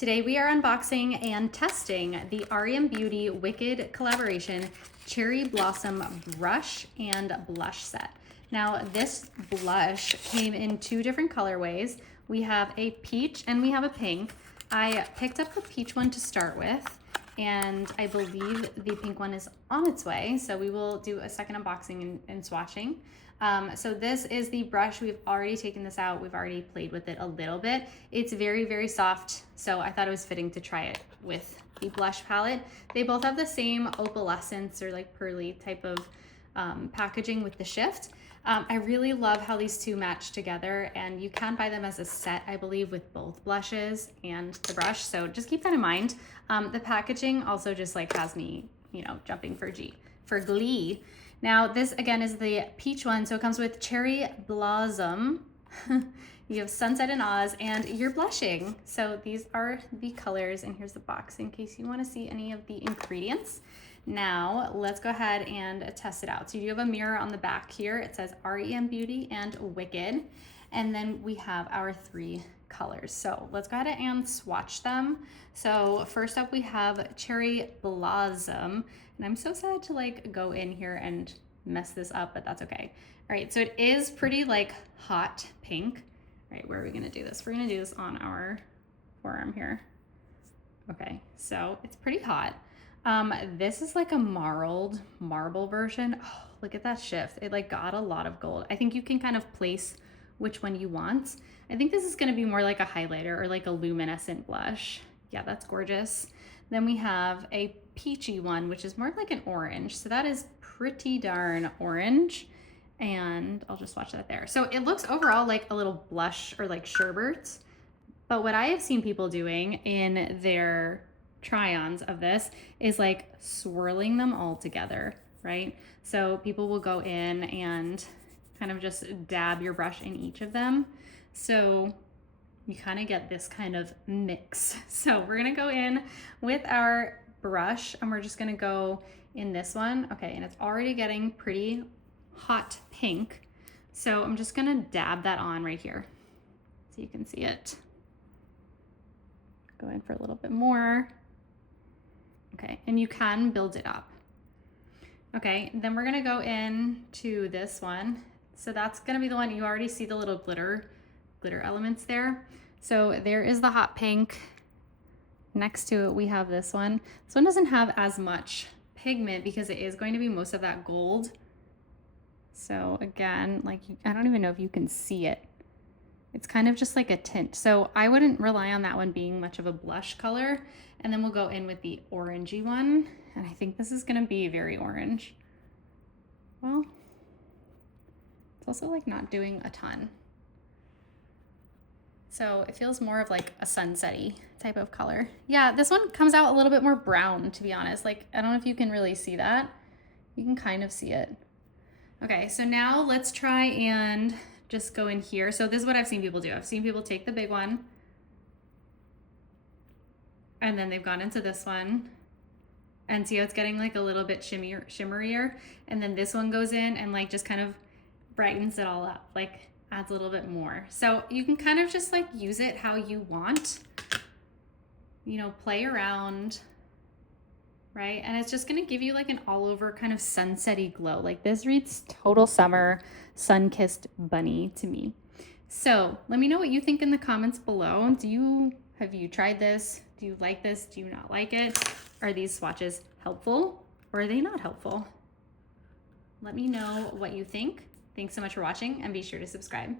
Today we are unboxing and testing the r.e.m Beauty Wicked collaboration Cherry Blossom brush and blush set. Now this blush came in two different colorways. We have a peach and we have a pink. I picked up the peach one to start with, and I believe the pink one is on its way. So we will do a second unboxing and swatching. So this is the brush. We've already taken this out. We've already played with it a little bit. It's very, very soft. So I thought it was fitting to try it with the blush palette. They both have the same opalescence or like pearly type of packaging with the shift. I really love how these two match together, and you can buy them as a set, I believe, with both blushes and the brush. So just keep that in mind. The packaging also just like has me, jumping for glee. Now this again is the peach one. So it comes with Cherry Blossom. You have Sunset and Oz, and you're blushing. So these are the colors, and here's the box in case you want to see any of the ingredients. Now let's go ahead and test it out. So you have a mirror on the back here. It says r.e.m Beauty and Wicked. And then we have our three colors. So let's go ahead and swatch them. So first up we have Cherry Blossom. And I'm so sad to like go in here and mess this up, but that's okay. All right, so it is pretty like hot pink. All right, where are we gonna do this? We're gonna do this on our forearm here. Okay, so it's pretty hot. This is like a marble version. Oh, look at that shift. It like got a lot of gold. I think you can kind of place which one you want. I think this is gonna be more like a highlighter or like a luminescent blush. Yeah, that's gorgeous. Then we have a peachy one, which is more like an orange. So that is pretty darn orange. And I'll just swatch that there. So it looks overall like a little blush or like sherbet. But what I have seen people doing in their try-ons of this is like swirling them all together, right? So people will go in and kind of just dab your brush in each of them. So you kind of get this kind of mix. So we're gonna go in with our brush and we're just gonna go in this one. Okay, and it's already getting pretty hot pink. So I'm just gonna dab that on right here so you can see it. Go in for a little bit more. Okay, and you can build it up. Okay, then we're gonna go in to this one. So that's gonna be the one, you already see the little glitter elements there. So there is the hot pink. Next to it, we have this one. This one doesn't have as much pigment because it is going to be most of that gold. So again, like I don't even know if you can see it. It's kind of just like a tint. So I wouldn't rely on that one being much of a blush color. And then we'll go in with the orangey one. And I think this is gonna be very orange. Well, it's also like not doing a ton. So it feels more of like a sunset-y type of color. Yeah, this one comes out a little bit more brown, to be honest. Like, I don't know if you can really see that. You can kind of see it. Okay, so now let's try and just go in here. So this is what I've seen people do. I've seen people take the big one and then they've gone into this one and see how it's getting like a little bit shimmerier. And then this one goes in and like just kind of brightens it all up, like adds a little bit more. So you can kind of just like use it how you want, play around, right? And it's just gonna give you like an all over kind of sunset-y glow. Like this reads total summer sun-kissed bunny to me. So let me know what you think in the comments below. Have you tried this? Do you like this? Do you not like it? Are these swatches helpful or are they not helpful? Let me know what you think. Thanks so much for watching and be sure to subscribe.